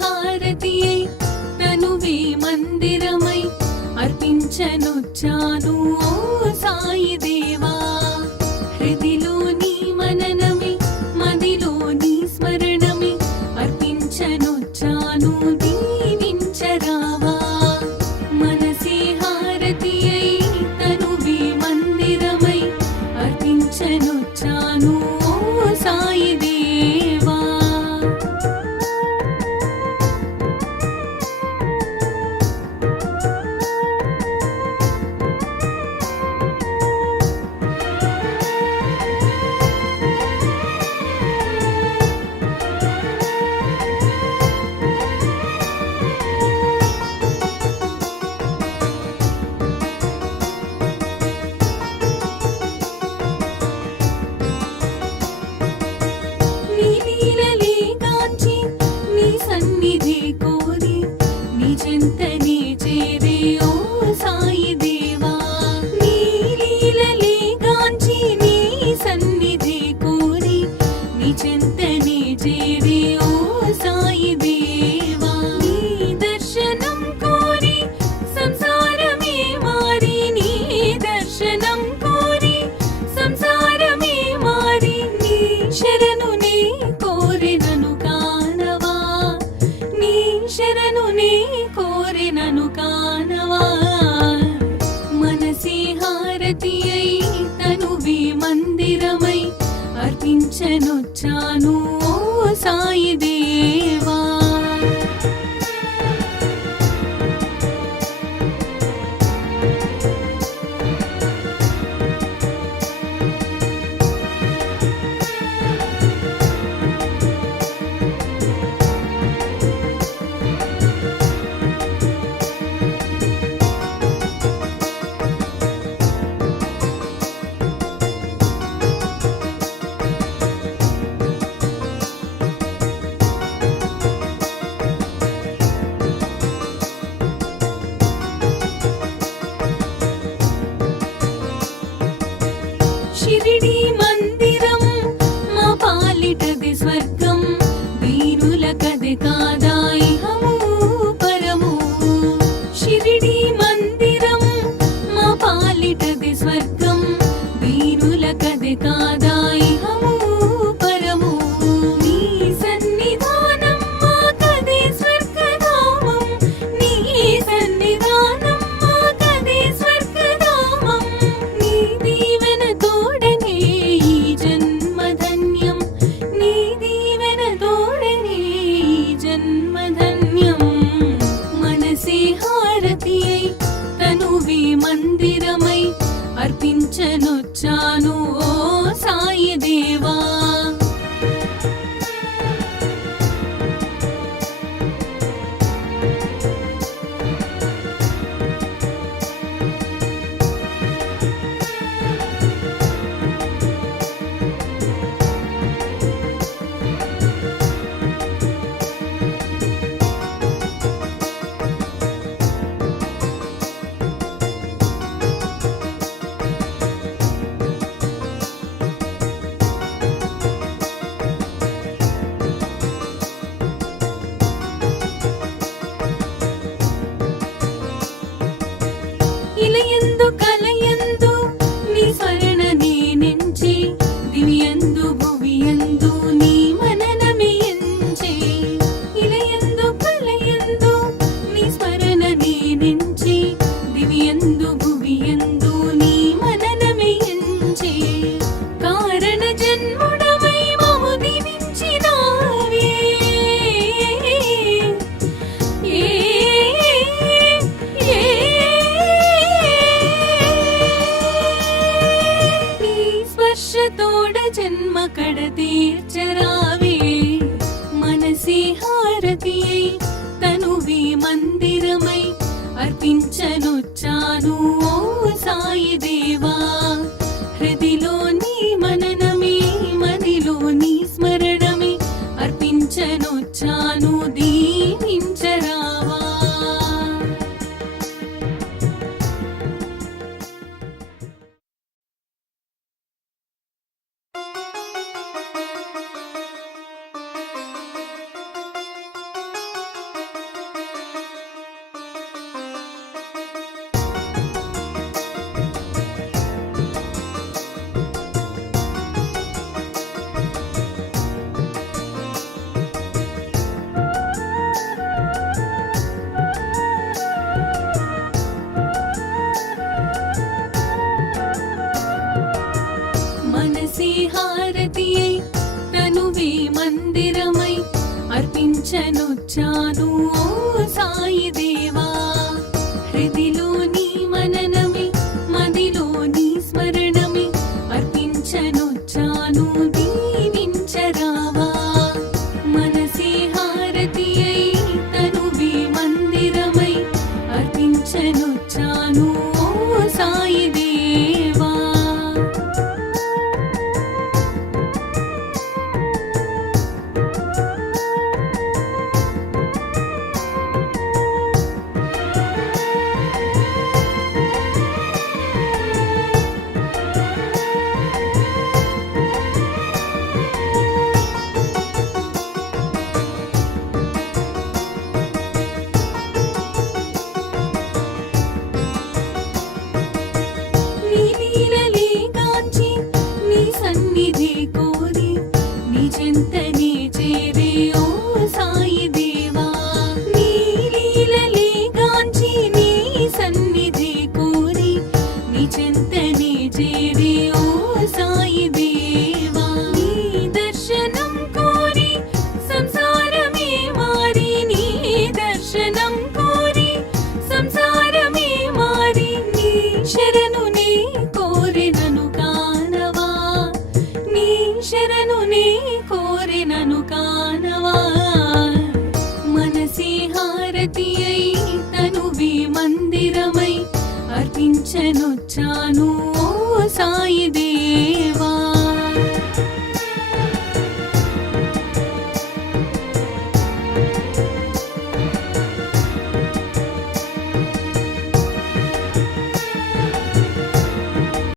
హారతియై తనువే మందిరమై అర్పించనొచ్చాను ఓ సాయి దేవా. హృదిలోని మననమే మదిలోని స్మరణమే అర్పించనొచ్చాను దీవించరావా. మనసే హారతియై తనువే మందిరమై అర్పించనొచ్చాను ఓ సాయి దేవా. నీ లీలలే గాంచి నీ సన్నిధి కోరి నీ చెంతనే చేరే ఓ సాయి దేవా. నీ లీలలే గాంచి నీ సన్నిధి కోరి నీ చెంతనే చేరే ఓ సాయి దేవా. నీ దర్శనం కోరి సంసారమే మారి నీ దర్శనం కోరి సంసారమే మారి నీ శరణు నే కోరినను కానవా. నీ శరణు నే కోరినను కానవా. మనసే హారతియై తనువే మందిరమై అర్పించనొచ్చాను ఓ సాయి దేవా. వచ్చాను ఓ సాయి దేవా. హృదిలో నీ మననమే మదిలో నీ స్మరణమే అర్పించనొచ్చాను దీవించరావా. మనసే హారతి అయి తనువే మందిరమై అర్పించనొచ్చాను ఓ సాయి దేవా. నీ లీలలే గాంచి నీ సన్నిధి కోరి నీ చెంతనే చేరే ఓ సాయి దేవా. నీ లీలలే గాంచి నీ సన్నిధి కోరి నీ చెంతనే చేరే ఓ సాయి దేవా. నీ దర్శనం కోరి సంసారమే మారి నీ దర్శనం కోరి సంసారమే మారి నీ శరణు నీ కోరినను కానవా. నీ శరణు నీ కోరినను కానవా. మనసే హారతి అయి తనువే మందిరమై అర్పించనొచ్చాను ఓ సాయి దేవా.